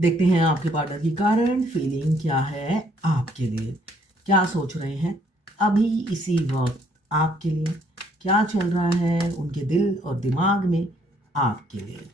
देखते हैं आपके पार्टनर की करंट फीलिंग क्या है आपके लिए। क्या सोच रहे हैं अभी इसी वक्त आपके लिए, क्या चल रहा है उनके दिल और दिमाग में आपके लिए।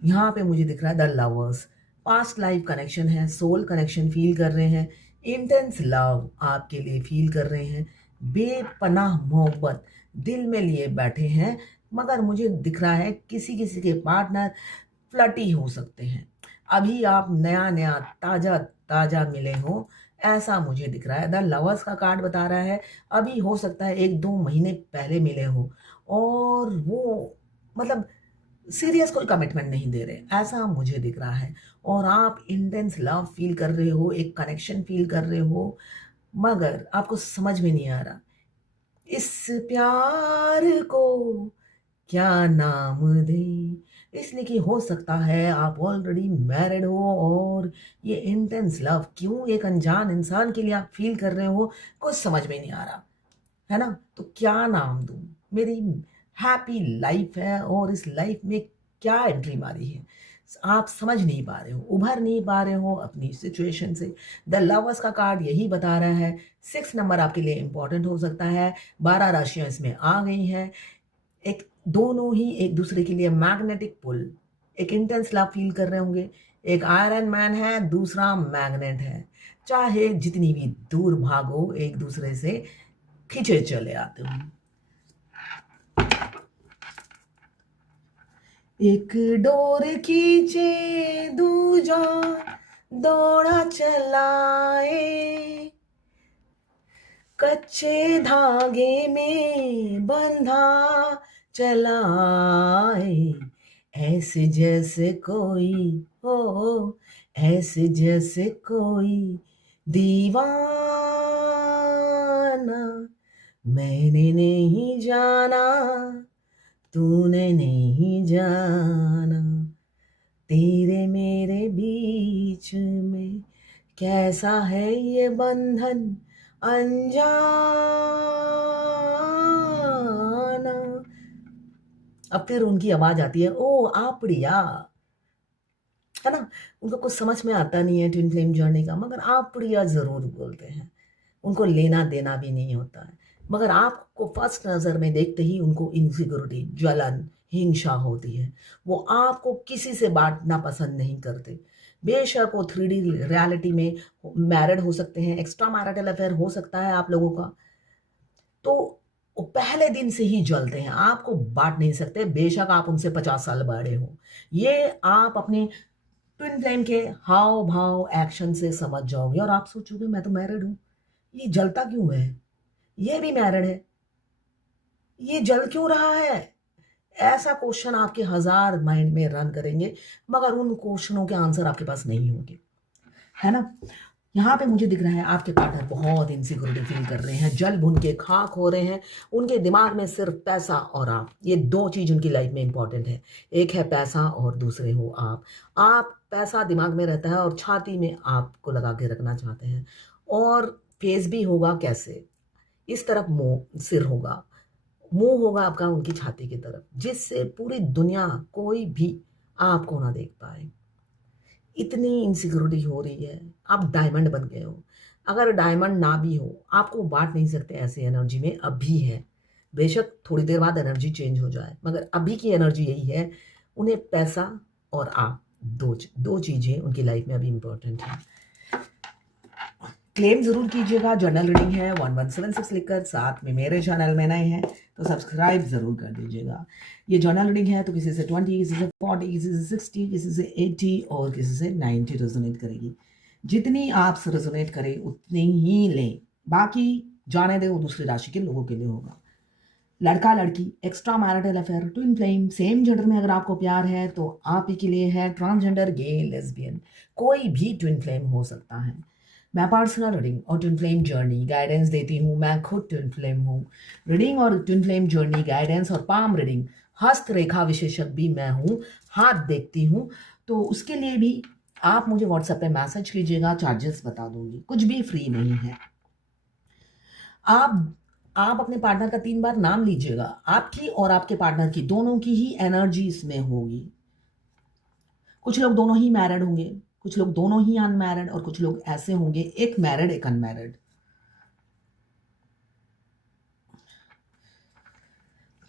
यहाँ पे मुझे दिख रहा है the lovers, past life connection है, सोल कनेक्शन फील कर रहे हैं, इंटेंस लव आपके लिए फील कर रहे हैं, बेपनाह मोहब्बत दिल में लिए बैठे हैं। मगर मुझे दिख रहा है किसी किसी के पार्टनर फ्लर्टी हो सकते हैं, अभी आप नया नया ताजा ताजा मिले हो, ऐसा मुझे दिख रहा है। द लवर्स का कार्ड बता रहा है अभी हो सकता है 1-2 महीने पहले मिले हो और वो मतलब सीरियस कोई कमिटमेंट नहीं दे रहे, ऐसा मुझे दिख रहा है। और आप इंटेंस लव फील कर रहे हो, एक कनेक्शन फील कर रहे हो, मगर आपको समझ में नहीं आ रहा इस प्यार को क्या नाम दें। इसलिए कि हो सकता है आप ऑलरेडी मैरिड हो और ये इंटेंस लव क्यों एक अनजान इंसान के लिए आप फील कर रहे हो, कुछ समझ में नहीं आ रहा है ना। तो क्या नाम दूं, मेरी हैप्पी लाइफ है और इस लाइफ में क्या एंट्री मारी है, आप समझ नहीं पा रहे हो, उभर नहीं पा रहे हो अपनी सिचुएशन से। द लवर्स का कार्ड यही बता रहा है 6 नंबर आपके लिए इंपॉर्टेंट हो सकता है, 12 राशियां इसमें आ गई हैं। एक दोनों ही एक दूसरे के लिए मैग्नेटिक पुल, एक इंटेंस लव फील कर रहे होंगे। एक आयरन मैन है, दूसरा मैग्नेट है, चाहे जितनी भी दूर भागो एक दूसरे से खींचे चले आते हो। एक डोर खींचे दूजा दौड़ा चलाए, कच्चे धागे में बंधा चलाए, ऐसे जैसे कोई हो, ऐसे जैसे कोई दीवाना, मैंने नहीं जाना तूने नहीं जाना, तेरे मेरे बीच में कैसा है ये बंधन अनजाना। अब फिर उनकी आवाज आती है, ओ आप प्रिया, है ना। उनको कुछ समझ में आता नहीं है ट्विन फ्लेम जर्नी का, मगर आप प्रिया जरूर बोलते हैं, उनको लेना देना भी नहीं होता है। मगर आपको फर्स्ट नज़र में देखते ही उनको इनसिक्योरिटी, जलन, हिंसा होती है। वो आपको किसी से बांटना पसंद नहीं करते। बेशक वो 3D रियलिटी में मैरिड हो सकते हैं, एक्स्ट्रा मैरिटल अफेयर हो सकता है आप लोगों का, तो वो पहले दिन से ही जलते हैं, आपको बांट नहीं सकते, बेशक आप उनसे 50 साल बड़े हो। ये आप अपने ट्विन फ्लेम के हाव भाव एक्शन से समझ जाओगे और आप सोचोगे मैं तो मैरिड हूँ, ये जलता क्यों है, ये भी मैरिड है, ये जल क्यों रहा है। ऐसा क्वेश्चन आपके 1000 माइंड में रन करेंगे, मगर उन क्वेश्चनों के आंसर आपके पास नहीं होंगे, है ना। यहाँ पे मुझे दिख रहा है आपके पार्टनर बहुत इनसिक्योरिटी फील कर रहे हैं, जल भुन के खाक हो रहे हैं, उनके दिमाग में सिर्फ पैसा और आप, ये दो चीज उनकी लाइफ में इंपॉर्टेंट है। एक है पैसा और दूसरे हो आप पैसा दिमाग में रहता है और छाती में आपको लगा के रखना चाहते हैं। और फेस भी होगा कैसे, इस तरफ मुंह सिर होगा, मुंह होगा आपका उनकी छाती की तरफ, जिससे पूरी दुनिया कोई भी आपको ना देख पाए। इतनी इनसिक्योरिटी हो रही है, आप डायमंड बन गए हो। अगर डायमंड ना भी हो, आपको बांट नहीं सकते ऐसी एनर्जी में अभी है। बेशक थोड़ी देर बाद एनर्जी चेंज हो जाए, मगर अभी की एनर्जी यही है। उन्हें पैसा और आप, दो चीजें उनकी लाइफ में अभी इंपॉर्टेंट है। क्लेम जरूर कीजिएगा, जर्नल रीडिंग है 1176 लिखकर, साथ में मेरे चैनल में नए हैं तो सब्सक्राइब जरूर कर दीजिएगा। ये जर्नल रीडिंग है तो किसी से 20, किसी से 40, किसी से 60, किसी से 80 और किसी से 90 रेजोनेट करेगी। जितनी आपसे रेजोनेट करे उतनी ही लें, बाकी जाने दे वो दूसरी राशि के लोगों के लिए होगा। लड़का लड़की, extra marital affair, twin flame, same gender में अगर आपको प्यार है तो आप ही के लिए है। ट्रांसजेंडर, गे, लेस्बियन, कोई भी ट्विन फ्लेम हो सकता है। मैं पर्सनल रीडिंग और ट्विन फ्लेम जर्नी गाइडेंस देती हूँ, मैं खुद ट्विन फ्लेम हूँ। रीडिंग और ट्विन फ्लेम जर्नी गाइडेंस और पाम रीडिंग, हस्त रेखा विशेषज्ञ भी मैं हूँ, हाथ देखती हूँ। तो उसके लिए भी आप मुझे व्हाट्सएप पे मैसेज कीजिएगा, चार्जेस बता दूंगी, कुछ भी फ्री नहीं है। आप अपने पार्टनर का 3 बार नाम लीजिएगा, आपकी और आपके पार्टनर की दोनों की ही एनर्जी इसमें होगी। कुछ लोग दोनों ही मैरिड होंगे, कुछ लोग दोनों ही अनमैरिड और कुछ लोग ऐसे होंगे एक मैरिड एक अनमैरिड।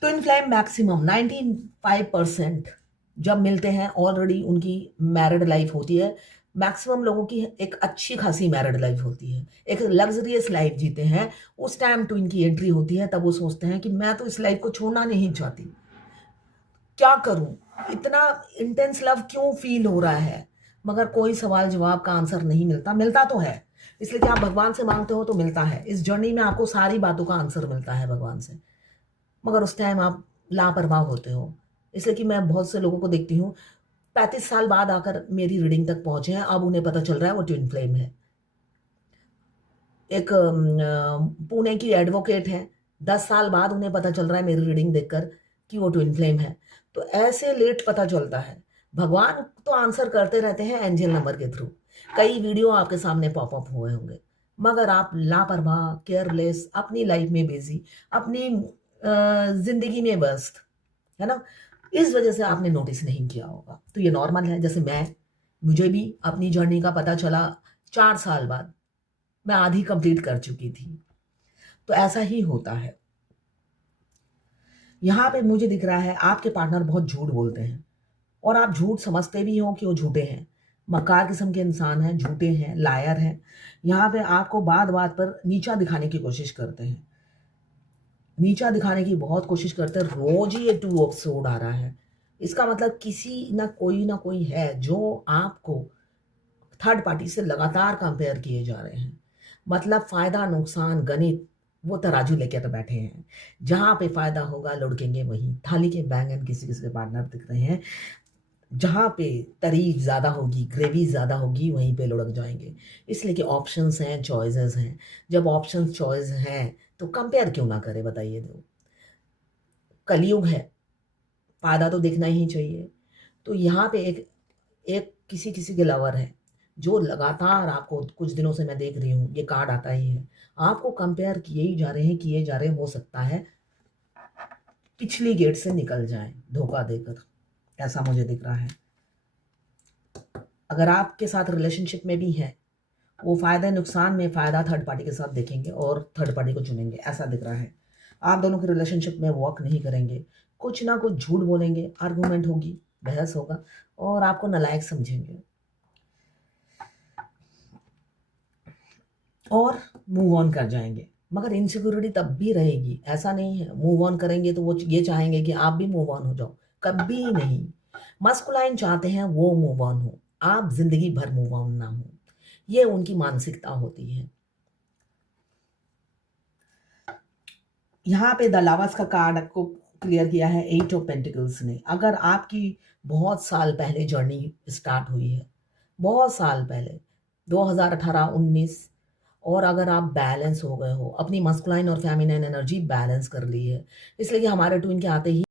ट्विन फ्लेम मैक्सिमम 95% जब मिलते हैं ऑलरेडी उनकी मैरिड लाइफ होती है। मैक्सिमम लोगों की एक अच्छी खासी मैरिड लाइफ होती है, एक लग्जरियस लाइफ जीते हैं। उस टाइम ट्विन की एंट्री होती है, तब वो सोचते हैं कि मैं तो इस लाइफ को छोड़ना नहीं चाहती, क्या करूं, इतना इंटेंस लव क्यों फील हो रहा है। मगर कोई सवाल जवाब का आंसर नहीं मिलता। मिलता तो है, इसलिए कि आप भगवान से मांगते हो तो मिलता है। इस जर्नी में आपको सारी बातों का आंसर मिलता है भगवान से, मगर उस टाइम आप लापरवाह होते हो। इसलिए कि मैं बहुत से लोगों को देखती हूँ 35 साल बाद आकर मेरी रीडिंग तक पहुंचे हैं, अब उन्हें पता चल रहा है वो ट्विन फ्लेम है। एक पुणे की एडवोकेट है, 10 साल बाद उन्हें पता चल रहा है मेरी रीडिंग देखकर कि वो ट्विन फ्लेम है। तो ऐसे लेट पता चलता है। भगवान तो आंसर करते रहते हैं एंजल नंबर के थ्रू। कई वीडियो आपके सामने पॉपअप हुए होंगे, मगर आप लापरवाह, केयरलेस, अपनी लाइफ में बिजी, अपनी जिंदगी में व्यस्त, है ना, इस वजह से आपने नोटिस नहीं किया होगा। तो ये नॉर्मल है। जैसे मुझे भी अपनी जर्नी का पता चला 4 साल बाद, मैं आधी कंप्लीट कर चुकी थी। तो ऐसा ही होता है। यहाँ पे मुझे दिख रहा है आपके पार्टनर बहुत झूठ बोलते हैं और आप झूठ समझते भी हो कि वो झूठे हैं। मक्कार किस्म के इंसान हैं, झूठे हैं, लायर हैं। यहाँ पे आपको बात बात पर नीचा दिखाने की कोशिश करते हैं, नीचा दिखाने की बहुत कोशिश करते हैं। रोज ही ये 2 एपिसोड आ रहा है। इसका मतलब किसी ना कोई है जो आपको थर्ड पार्टी से लगातार कंपेयर किए जा रहे हैं। मतलब फायदा नुकसान गणित वो तराजू लेकर बैठे हैं। जहां पे फायदा होगा लुढ़केंगे वहीं। थाली के बैंगन किसी किसी के पार्टनर दिख रहे हैं, जहां पे तरी ज़्यादा होगी, ग्रेवी ज़्यादा होगी, वहीं पे लुढ़क जाएंगे। इसलिए कि ऑप्शंस हैं, चॉइसेस हैं। जब ऑप्शंस चॉइस हैं तो कंपेयर क्यों ना करें, बताइए। तो कलयुग है, फायदा तो देखना ही चाहिए। तो यहाँ पे एक एक किसी किसी के लवर है जो लगातार आपको, कुछ दिनों से मैं देख रही हूँ ये कार्ड आता ही है, आपको कंपेयर किए जा रहे हो सकता है पिछली गेट से निकल जाए धोखा देकर। ऐसा मुझे दिख रहा है। अगर आपके साथ रिलेशनशिप में भी है, वो फायदा नुकसान में फायदा थर्ड पार्टी के साथ देखेंगे और थर्ड पार्टी को चुनेंगे, ऐसा दिख रहा है। आप दोनों के रिलेशनशिप में वर्क नहीं करेंगे, कुछ ना कुछ झूठ बोलेंगे, आर्गुमेंट होगी, बहस होगा और आपको नालायक समझेंगे और मूव ऑन कर जाएंगे। मगर इनसिक्योरिटी तब भी रहेगी। ऐसा नहीं है मूव ऑन करेंगे तो वो ये चाहेंगे कि आप भी मूव ऑन हो जाओ, कभी नहीं। मस्कुलाइन चाहते हैं वो मूव ऑन हो, आप जिंदगी भर मूव ऑन ना हो। ये उनकी मानसिकता होती है। यहाँ पे द लवर्स का कार्ड आपको क्लियर किया है 8 ऑफ पेंटिकल्स ने। अगर आपकी बहुत साल पहले जर्नी स्टार्ट हुई है, बहुत साल पहले 2018-19, और अगर आप बैलेंस हो गए हो, अपनी मस्कुलाइन और फेमिनाइन एनर्जी बैलेंस कर ली है। इसलिए कि हमारे ट्विन के आते ही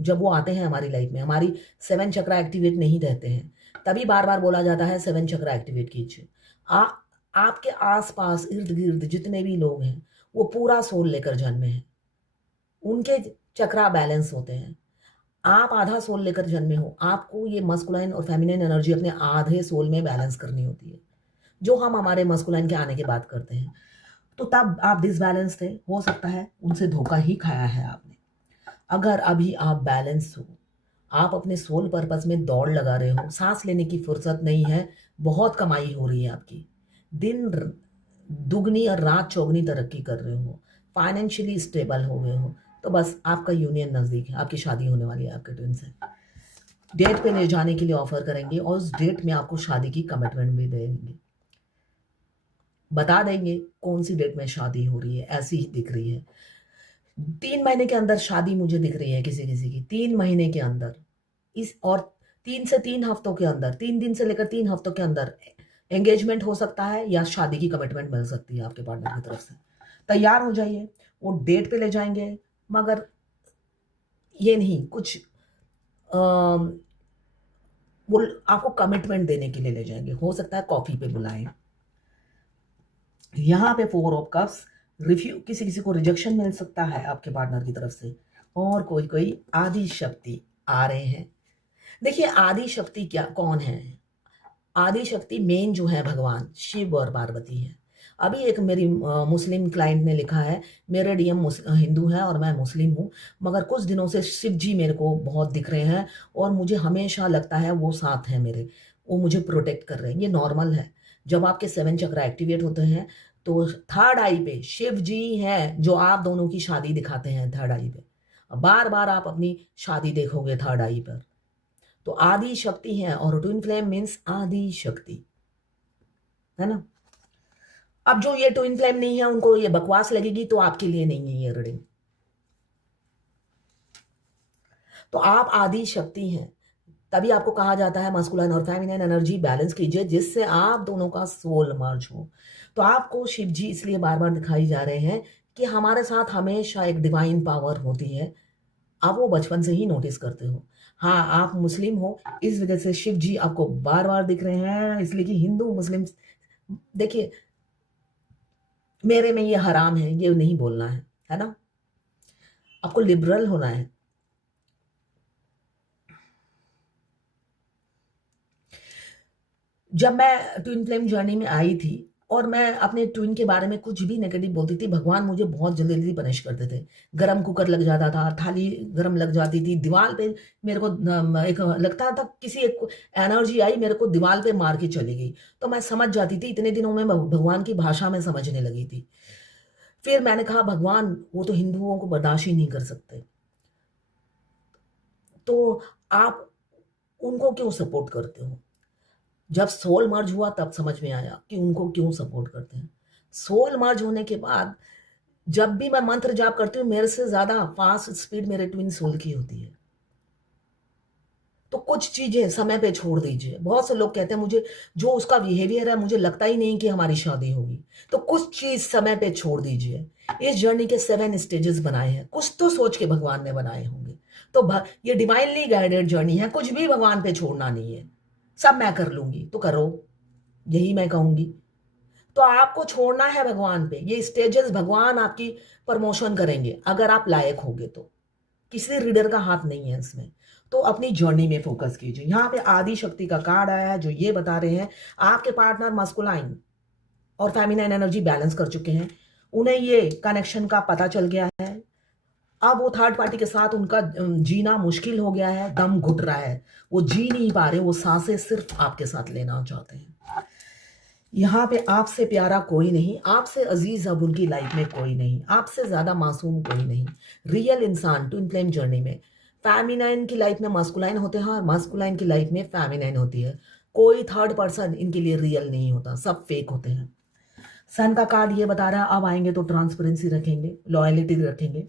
जब वो आते हैं हमारी लाइफ में, हमारी 7 चक्रा एक्टिवेट नहीं रहते हैं। तभी बार बार बोला जाता है 7 चक्रा एक्टिवेट कीजिए। आपके आसपास इर्द गिर्द जितने भी लोग हैं वो पूरा सोल लेकर जन्मे हैं, उनके चक्रा बैलेंस होते हैं। आप आधा सोल लेकर जन्मे हो, आपको ये मस्कुलाइन और फेमिनाइन एनर्जी अपने आधे सोल में बैलेंस करनी होती है, जो हम हमारे मस्कुलाइन के आने के बाद करते हैं। तो तब आप डिसबैलेंस थे, हो सकता है उनसे धोखा ही खाया है आपने। अगर अभी आप बैलेंस हो, आप अपने सोल पर्पस में दौड़ लगा रहे हो, सांस लेने की फुर्सत नहीं है, बहुत कमाई हो रही है आपकी, दिन दुगनी और रात चौगनी तरक्की कर रहे हो, फाइनेंशियली स्टेबल हो गए हो, तो बस आपका यूनियन नज़दीक है, आपकी शादी होने वाली है आपके ट्विन से। डेट पे ले जाने के लिए ऑफर करेंगे और उस डेट में आपको शादी की कमिटमेंट भी देंगे, बता देंगे कौन सी डेट में शादी हो रही है। ऐसी ही दिख रही है 3 महीने के अंदर शादी मुझे दिख रही है किसी किसी की, 3 महीने के अंदर और 3 से 3 हफ्तों के अंदर, 3 दिन से लेकर 3 हफ्तों के अंदर एंगेजमेंट हो सकता है या शादी की कमिटमेंट मिल सकती है आपके पार्टनर की तरफ से। तैयार हो जाइए, वो डेट पे ले जाएंगे, मगर ये नहीं कुछ वो आपको कमिटमेंट देने के लिए ले जाएंगे। हो सकता है कॉफी पे बुलाएं। यहाँ पे 4 ऑफ कप्स, किसी किसी को रिजेक्शन मिल सकता है आपके पार्टनर की तरफ से, और कोई आदि शक्ति आ रहे हैं। देखिए आदि शक्ति कौन है? आदि शक्ति मेन जो है भगवान शिव और पार्वती है। अभी एक मेरी मुस्लिम क्लाइंट ने लिखा है, मेरे डीएम हिंदू है और मैं मुस्लिम हूँ, मगर कुछ दिनों से शिव जी मेरे को बहुत दिख रहे हैं और मुझे हमेशा लगता है वो साथ हैं मेरे, वो मुझे प्रोटेक्ट कर रहे हैं। ये नॉर्मल है। जब आपके 7 चक्र एक्टिवेट होते हैं तो थर्ड आई पे शिव जी हैं जो आप दोनों की शादी दिखाते हैं थर्ड आई पे। बार बार आप अपनी शादी देखोगे थर्ड आई पर। तो आदि शक्ति है और ट्विन फ्लेम मीन्स आदि शक्ति, है ना। अब जो ये ट्विन फ्लेम नहीं है उनको ये बकवास लगेगी तो आपके लिए नहीं है ये रीडिंग। तो आप आदि शक्ति हैं, तभी आपको कहा जाता है मस्कुलाइन और फेमिनिन एनर्जी बैलेंस कीजिए जिससे आप दोनों का सोल मर्ज हो। तो आपको शिव जी इसलिए बार बार दिखाई जा रहे हैं कि हमारे साथ हमेशा एक डिवाइन पावर होती है। आप वो बचपन से ही नोटिस करते हो। हाँ, आप मुस्लिम हो इस वजह से शिव जी आपको बार बार दिख रहे हैं, इसलिए कि हिंदू मुस्लिम, देखिए मेरे में ये हराम है ये नहीं बोलना है ना। आपको लिबरल होना है। जब मैं ट्विन फ्लेम जर्नी में आई थी और मैं अपने ट्विन के बारे में कुछ भी नेगेटिव बोलती थी, भगवान मुझे बहुत जल्दी जल्दी पनिश करते थे। गरम कुकर लग जाता था, थाली गरम लग जाती थी, दीवार पे मेरे को एक लगता था किसी एक एनर्जी आई मेरे को दीवार पे मार के चली गई। तो मैं समझ जाती थी, इतने दिनों में भगवान की भाषा में समझने लगी थी। फिर मैंने कहा भगवान वो तो हिंदुओं को बर्दाश्त ही नहीं कर सकते, तो आप उनको क्यों सपोर्ट करते हो। जब सोल मर्ज हुआ तब समझ में आया कि उनको क्यों सपोर्ट करते हैं। सोल मर्ज होने के बाद जब भी मैं मंत्र जाप करती हूँ मेरे से ज्यादा फास्ट स्पीड मेरे ट्विन सोल की होती है। तो कुछ चीजें समय पे छोड़ दीजिए। बहुत से लोग कहते हैं मुझे जो उसका बिहेवियर है मुझे लगता ही नहीं कि हमारी शादी होगी। तो कुछ चीज समय पे छोड़ दीजिए। इस जर्नी के 7 स्टेजेस बनाए हैं, कुछ तो सोच के भगवान ने बनाए होंगे। तो ये डिवाइनली गाइडेड जर्नी है, कुछ भी भगवान पे छोड़ना नहीं है। सब मैं कर लूंगी तो करो, यही मैं कहूंगी। तो आपको छोड़ना है भगवान पे। ये स्टेजेस भगवान आपकी प्रमोशन करेंगे अगर आप लायक होगे तो। किसी रीडर का हाथ नहीं है इसमें। तो अपनी जर्नी में फोकस कीजिए। यहाँ पे आदि शक्ति का कार्ड आया है जो ये बता रहे हैं आपके पार्टनर मस्कुलाइन और फेमिनाइन एनर्जी बैलेंस कर चुके हैं, उन्हें ये कनेक्शन का पता चल गया है। अब वो थर्ड पार्टी के साथ उनका जीना मुश्किल हो गया है, दम घुट रहा है, वो जी नहीं पा रहे, वो सांसें सिर्फ आपके साथ लेना चाहते हैं। यहाँ पे आपसे प्यारा कोई नहीं, आपसे अजीज अब उनकी लाइफ में कोई नहीं, आपसे ज्यादा मासूम कोई नहीं। रियल इंसान ट्विन फ्लेम जर्नी में फेमिनाइन की लाइफ में मस्कुलाइन होते हैं और मस्कुलाइन की लाइफ में फेमिनाइन होती है। कोई थर्ड पर्सन इनके लिए रियल नहीं होता, सब फेक होते हैं। सन का कार्ड ये बता रहा है अब आएंगे तो ट्रांसपेरेंसी रखेंगे, लॉयलिटी रखेंगे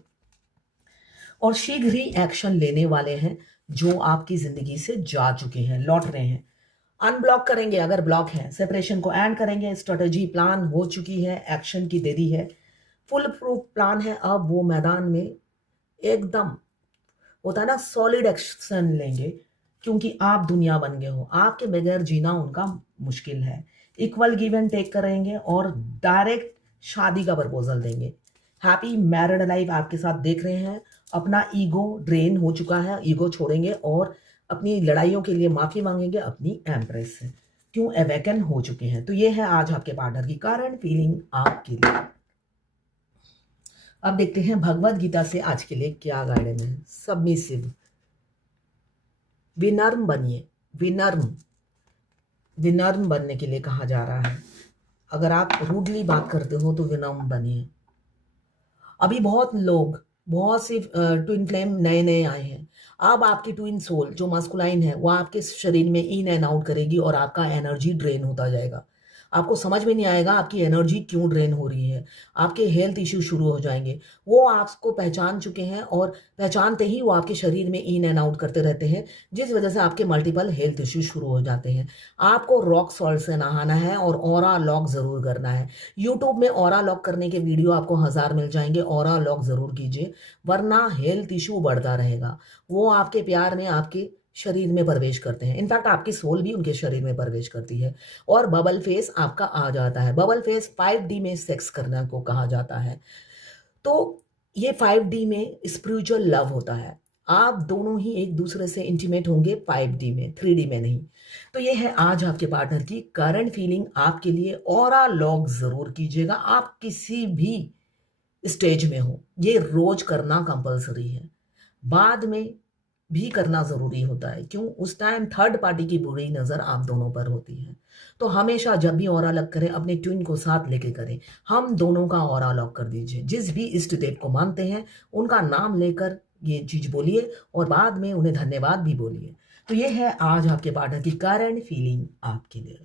और शीघ्र ही एक्शन लेने वाले हैं जो आपकी जिंदगी से जा चुके हैं, लौट रहे हैं। अनब्लॉक करेंगे अगर ब्लॉक है, सेपरेशन को एंड करेंगे, स्ट्रेटेजी प्लान हो चुकी है, एक्शन की देरी है, फुल प्रूफ प्लान है। अब वो मैदान में एकदम होता है ना सॉलिड एक्शन लेंगे क्योंकि आप दुनिया बन गए हो, आपके बगैर जीना उनका मुश्किल है। इक्वल गिव एंड टेक करेंगे और डायरेक्ट शादी का प्रपोजल देंगे। हैप्पी मैरिड लाइफ आपके साथ देख रहे हैं। अपना ईगो ड्रेन हो चुका है, ईगो छोड़ेंगे और अपनी लड़ाइयों के लिए माफी मांगेंगे अपनी एम्प्रेस से, क्यों अवेकन हो चुके हैं। तो ये है आज आपके पार्टनर की करंट फीलिंग आपके लिए। अब देखते हैं भगवत गीता से आज के लिए क्या गाइडेंस है। सबमिसिव, विनम्र बनिए, विनम्र विनम्र बनने के लिए कहा जा रहा है। अगर आप रूडली बात करते हो तो विनम्र बनिए। अभी बहुत सी ट्विन फ्लेम नए नए आए हैं। अब आपकी ट्विन सोल जो मस्कुलाइन है वो आपके शरीर में इन एंड आउट करेगी और आपका एनर्जी ड्रेन होता जाएगा। आपको समझ में नहीं आएगा आपकी एनर्जी क्यों ड्रेन हो रही है, आपके हेल्थ इश्यू शुरू हो जाएंगे। वो आपको पहचान चुके हैं और पहचानते ही वो आपके शरीर में इन एंड आउट करते रहते हैं, जिस वजह से आपके मल्टीपल हेल्थ इश्यू शुरू हो जाते हैं। आपको रॉक सॉल्ट से नहाना है और ऑरा लॉक जरूर करना है। यूट्यूब में ऑरा लॉक करने के वीडियो आपको 1000 मिल जाएंगे, ऑरा लॉक जरूर कीजिए वरना हेल्थ इश्यू बढ़ता रहेगा। वो आपके प्यार में आपके शरीर में प्रवेश करते हैं, इनफैक्ट आपकी सोल भी उनके शरीर में प्रवेश करती है और बबल फेस आपका आ जाता है। बबल फेस 5D में सेक्स करने को कहा जाता है। तो ये 5D में स्पिरिचुअल लव होता है। आप दोनों ही एक दूसरे से इंटीमेट होंगे 5D में, 3D में नहीं। तो ये है आज आपके पार्टनर की करंट फीलिंग आपके लिए। ऑरा लॉग ज़रूर कीजिएगा, आप किसी भी स्टेज में हो, ये रोज़ करना कंपल्सरी है। बाद में भी करना ज़रूरी होता है। क्यों? उस टाइम थर्ड पार्टी की बुरी नज़र आप दोनों पर होती है। तो हमेशा जब भी ऑरा लॉक करें, अपने ट्विन को साथ लेके करें। हम दोनों का ऑरा लॉक कर दीजिए। जिस भी इष्ट देव को मानते हैं, उनका नाम लेकर ये चीज़ बोलिए और बाद में उन्हें धन्यवाद भी बोलिए। तो ये है आज आपके पार्टनर की करंट फीलिंग आपके लिए।